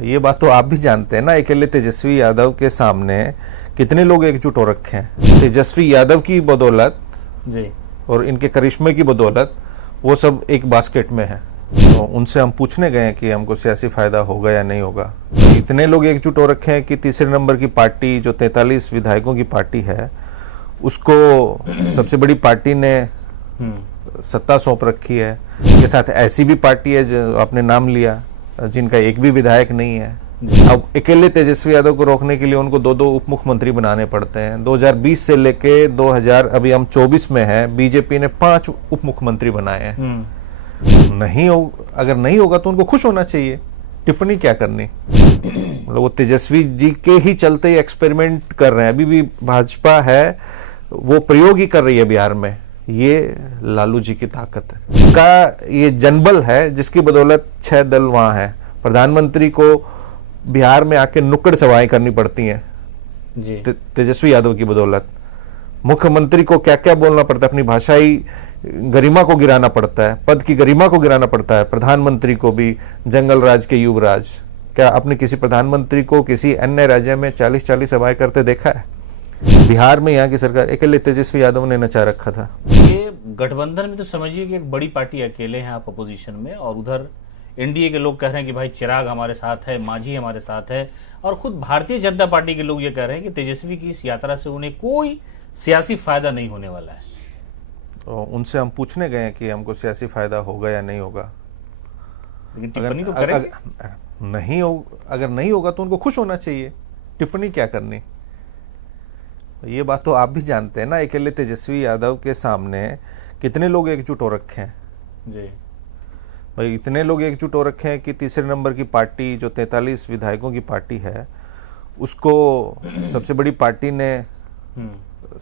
ये बात तो आप भी जानते हैं ना, अकेले तेजस्वी यादव के सामने कितने लोग एकजुट हो रखे हैं। तेजस्वी यादव की बदौलत जी। और इनके करिश्मे की बदौलत वो सब एक बास्केट में है। तो उनसे हम पूछने गए कि हमको सियासी फायदा होगा या नहीं होगा। इतने लोग एकजुट हो रखे हैं कि तीसरे नंबर की पार्टी जो 43 विधायकों की पार्टी है, उसको सबसे बड़ी पार्टी ने सत्ता सौंप रखी है। इसके साथ ऐसी भी पार्टी है जो आपने नाम लिया, जिनका एक भी विधायक नहीं है। अब अकेले तेजस्वी यादव को रोकने के लिए उनको दो दो उप मुख्यमंत्री बनाने पड़ते हैं। 2020 से लेके 2000 अभी हम 24 में हैं, बीजेपी ने 5 उप मुख्यमंत्री बनाए हैं। अगर नहीं होगा तो उनको खुश होना चाहिए, टिप्पणी क्या करनी। मतलब वो तेजस्वी जी के ही चलते एक्सपेरिमेंट कर रहे हैं। अभी भी भाजपा है, वो प्रयोग ही कर रही है बिहार में। ये लालू जी की ताकत है, का ये जनबल है जिसकी बदौलत 6 दल वहां है। प्रधानमंत्री को बिहार में आके नुक्कड़ सभाएं करनी पड़ती हैं जी। तेजस्वी यादव की बदौलत। मुख्यमंत्री को क्या क्या बोलना पड़ता है, अपनी भाषाई गरिमा को गिराना पड़ता है, पद की गरिमा को गिराना पड़ता है। प्रधानमंत्री को भी जंगल राज के युवराज। क्या आपने किसी प्रधानमंत्री को किसी अन्य राज्य में 40-40 सभाएं करते देखा है? बिहार में यहाँ की सरकार अकेले तेजस्वी यादव ने नचा रखा था। ये गठबंधन में तो समझिए कि एक बड़ी पार्टी अकेले हैं आप अपोजिशन में, और उधर एनडीए के लोग कह रहे हैं कि भाई चिराग हमारे साथ है, मांझी हमारे साथ है, और खुद भारतीय जनता पार्टी के लोग ये कह रहे हैं कि तेजस्वी की इस यात्रा से उन्हें कोई सियासी फायदा नहीं होने वाला है। तो उनसे हम पूछने गए कि हमको सियासी फायदा होगा या नहीं होगा। लेकिन टिप्पणी तो करेंगे। अगर नहीं होगा तो उनको खुश होना चाहिए, टिप्पणी क्या करनी। ये बात तो आप भी जानते हैं ना, अकेले तेजस्वी यादव के सामने कितने लोग एकजुट हो रखे हैं। जी भाई इतने लोग एकजुट हो रखे हैं कि तीसरे नंबर की पार्टी जो 43 विधायकों की पार्टी है, उसको सबसे बड़ी पार्टी ने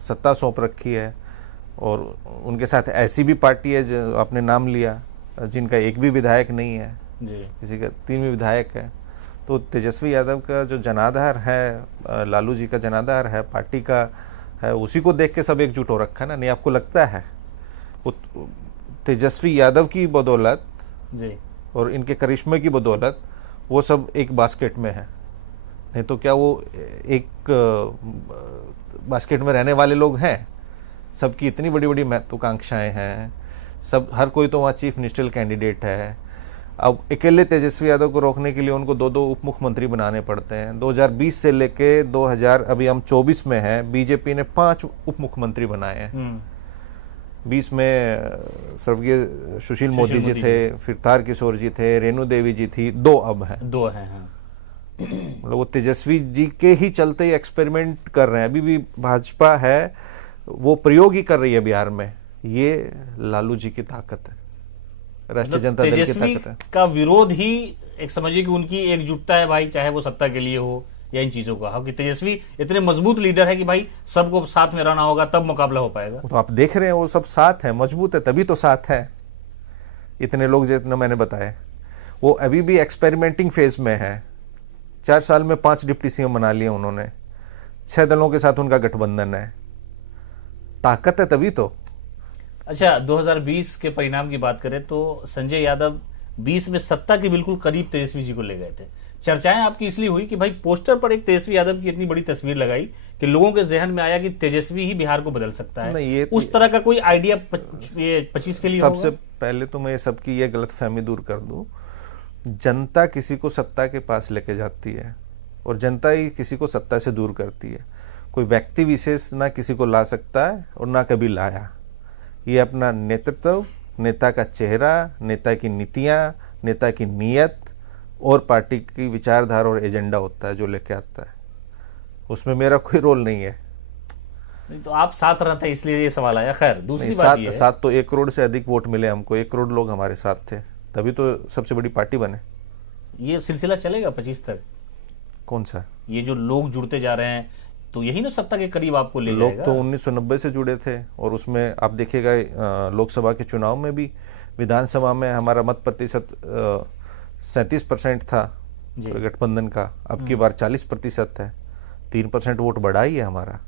सत्ता सौंप रखी है। और उनके साथ ऐसी भी पार्टी है जो आपने नाम लिया, जिनका एक भी विधायक नहीं है, जी। किसी का 3 भी विधायक है। तो तेजस्वी यादव का जो जनाधार है, लालू जी का जनाधार है, पार्टी का है, उसी को देख के सब एकजुट हो रखा है ना। नहीं आपको लगता है वो तेजस्वी यादव की बदौलत जी। और इनके करिश्मे की बदौलत वो सब एक बास्केट में है। नहीं तो क्या वो एक बास्केट में रहने वाले लोग हैं? सबकी इतनी बड़ी बड़ी महत्वाकांक्षाएं हैं, सब हर कोई तो वहाँ चीफ मिनिस्टरल कैंडिडेट है। अब अकेले तेजस्वी यादव को रोकने के लिए उनको दो दो उप मुख्यमंत्री बनाने पड़ते हैं। 2020 से लेके 2000 अभी हम 24 में हैं, बीजेपी ने 5 उप मुख्यमंत्री बनाए हैं। 20 में स्वर्गीय सुशील मोदी जी थे, फिर तारकिशोर जी थे, रेणु देवी जी थी, 2 अब हैं। 2 हैं। हाँ। मतलब वो तेजस्वी जी के ही चलते एक्सपेरिमेंट कर रहे हैं। अभी भी भाजपा है, वो प्रयोग ही कर रही है बिहार में। ये लालू जी की ताकत है, राष्ट्रीय जनता दल की ताकत है। का विरोध ही एक समझिए कि उनकी एकजुटता है भाई, चाहे वो सत्ता के लिए हो या इन चीजों का हो, कि तेजस्वी इतने मजबूत लीडर है कि भाई सबको साथ में रहना होगा तब मुकाबला हो पाएगा। तो आप देख रहे हैं वो सब साथ है, मजबूत है, तभी तो साथ है। इतने लोग जितना मैंने बताए, वो अभी भी एक्सपेरिमेंटिंग फेज में है। 4 साल में 5 डिप्टी सीएम बना लिए उन्होंने। 6 दलों के साथ उनका गठबंधन है। ताकत है तभी तो। अच्छा, 2020 के परिणाम की बात करें तो संजय यादव 20 में सत्ता के बिल्कुल करीब तेजस्वी जी को ले गए थे। चर्चाएं आपकी इसलिए हुई कि भाई पोस्टर पर एक तेजस्वी यादव की इतनी बड़ी तस्वीर लगाई कि लोगों के जहन में आया कि तेजस्वी ही बिहार को बदल सकता है। नहीं, उस तरह का कोई आइडिया 25 के लिए सबसे होगा? पहले तो मैं सबकी ये गलतफहमी दूर कर दूं। जनता किसी को सत्ता के पास लेके जाती है और जनता ही किसी को सत्ता से दूर करती है। कोई व्यक्ति विशेष ना किसी को ला सकता है और ना कभी लाया। ये अपना नेतृत्व, नेता का चेहरा, नेता की नीतियां, नेता की नीयत और पार्टी की विचारधारा और एजेंडा होता है जो लेके आता है। उसमें मेरा कोई रोल नहीं है। नहीं तो आप साथ रहते हैं इसलिए ये सवाल आया। खैर, दूसरी बात ये है, साथ तो 1 करोड़ से अधिक वोट मिले हमको। 1 करोड़ लोग हमारे साथ थे, तभी तो सबसे बड़ी पार्टी बने। ये सिलसिला चलेगा 25 तक? कौन सा? ये जो लोग जुड़ते जा रहे हैं तो यही ना सत्ता के करीब आपको ले लोग जाएगा। तो 1990 से जुड़े थे और उसमें आप देखिएगा लोकसभा के चुनाव में भी, विधानसभा में हमारा मत प्रतिशत 37% था गठबंधन का। अब की बार 40% है। 3% वोट बढ़ा ही है हमारा।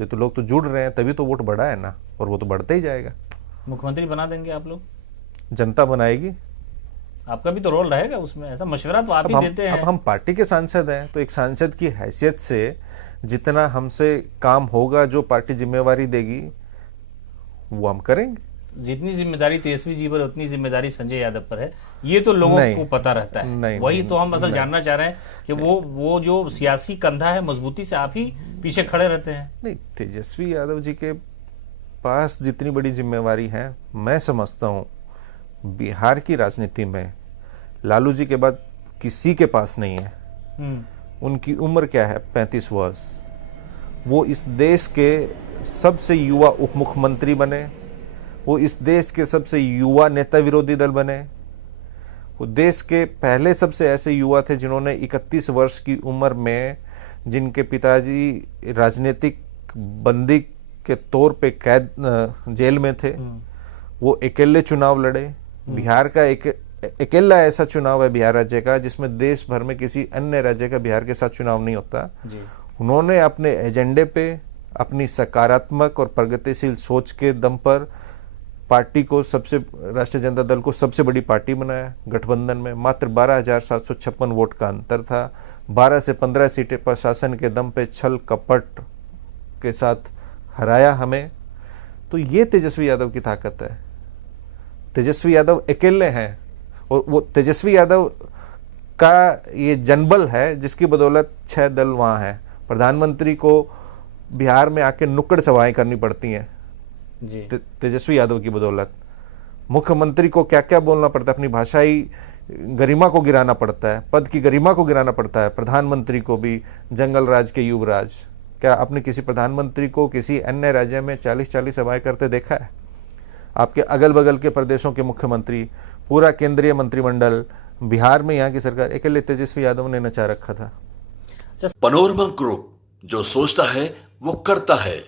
तो लोग तो जुड़ रहे हैं, तभी तो वोट बढ़ा है ना, और वो तो बढ़ते ही जाएगा। मुख्यमंत्री बना देंगे आप लोग? जनता बनाएगी। आपका भी तो रोल रहेगा उसमें, ऐसा मशवरा तो आप ही देते हैं। अब हम पार्टी के सांसद हैं, तो एक सांसद की हैसियत से जितना हमसे काम होगा, जो पार्टी जिम्मेवारी देगी वो हम करेंगे। जितनी जिम्मेदारी तेजस्वी जी पर उतनी जिम्मेदारी संजय यादव पर है, ये तो लोगों नहीं, को पता रहता है। नहीं, वही नहीं, तो हम असल जानना चाह रहे हैं कि वो जो सियासी कंधा है, मजबूती से आप ही पीछे खड़े रहते हैं। नहीं, तेजस्वी यादव जी के पास जितनी बड़ी जिम्मेवारी है, मैं समझता हूँ बिहार की राजनीति में लालू जी के बाद किसी के पास नहीं है। उनकी उम्र क्या है? 35 वर्ष। वो इस देश के सबसे युवा उप मुख्यमंत्री बने, वो इस देश के सबसे युवा नेता विरोधी दल बने, वो देश के पहले सबसे ऐसे युवा थे जिन्होंने 31 वर्ष की उम्र में, जिनके पिताजी राजनीतिक बंदी के तौर पे कैद जेल में थे, वो अकेले चुनाव लड़े। बिहार का एक अकेला ऐसा चुनाव है बिहार राज्य का जिसमें देश भर में किसी अन्य राज्य का बिहार के साथ चुनाव नहीं होता। उन्होंने अपने एजेंडे पे, अपनी सकारात्मक और प्रगतिशील सोच के दम पर पार्टी को राष्ट्रीय जनता दल को सबसे बड़ी पार्टी बनाया। गठबंधन में मात्र 12,756 वोट का अंतर था। 12 से 15 सीटें पर शासन के दम पे छल कपट के साथ हराया हमें। तो ये तेजस्वी यादव की ताकत है। तेजस्वी यादव अकेले हैं, और वो तेजस्वी यादव का ये जनबल है जिसकी बदौलत 6 दल वहाँ हैं। प्रधानमंत्री को बिहार में आके नुक्कड़ सभाएं करनी पड़ती हैं तेजस्वी यादव की बदौलत। मुख्यमंत्री को क्या क्या बोलना पड़ता है, अपनी भाषाई गरिमा को गिराना पड़ता है, पद की गरिमा को गिराना पड़ता है। प्रधानमंत्री को भी जंगल राज के युवराज। क्या आपने किसी प्रधानमंत्री को किसी अन्य राज्य में 40-40 सभाएं करते देखा है? आपके अगल बगल के प्रदेशों के मुख्यमंत्री, पूरा केंद्रीय मंत्रिमंडल, बिहार में यहाँ की सरकार अकेले तेजस्वी यादव ने नचा रखा था। पनोरमा ग्रुप, जो सोचता है वो करता है।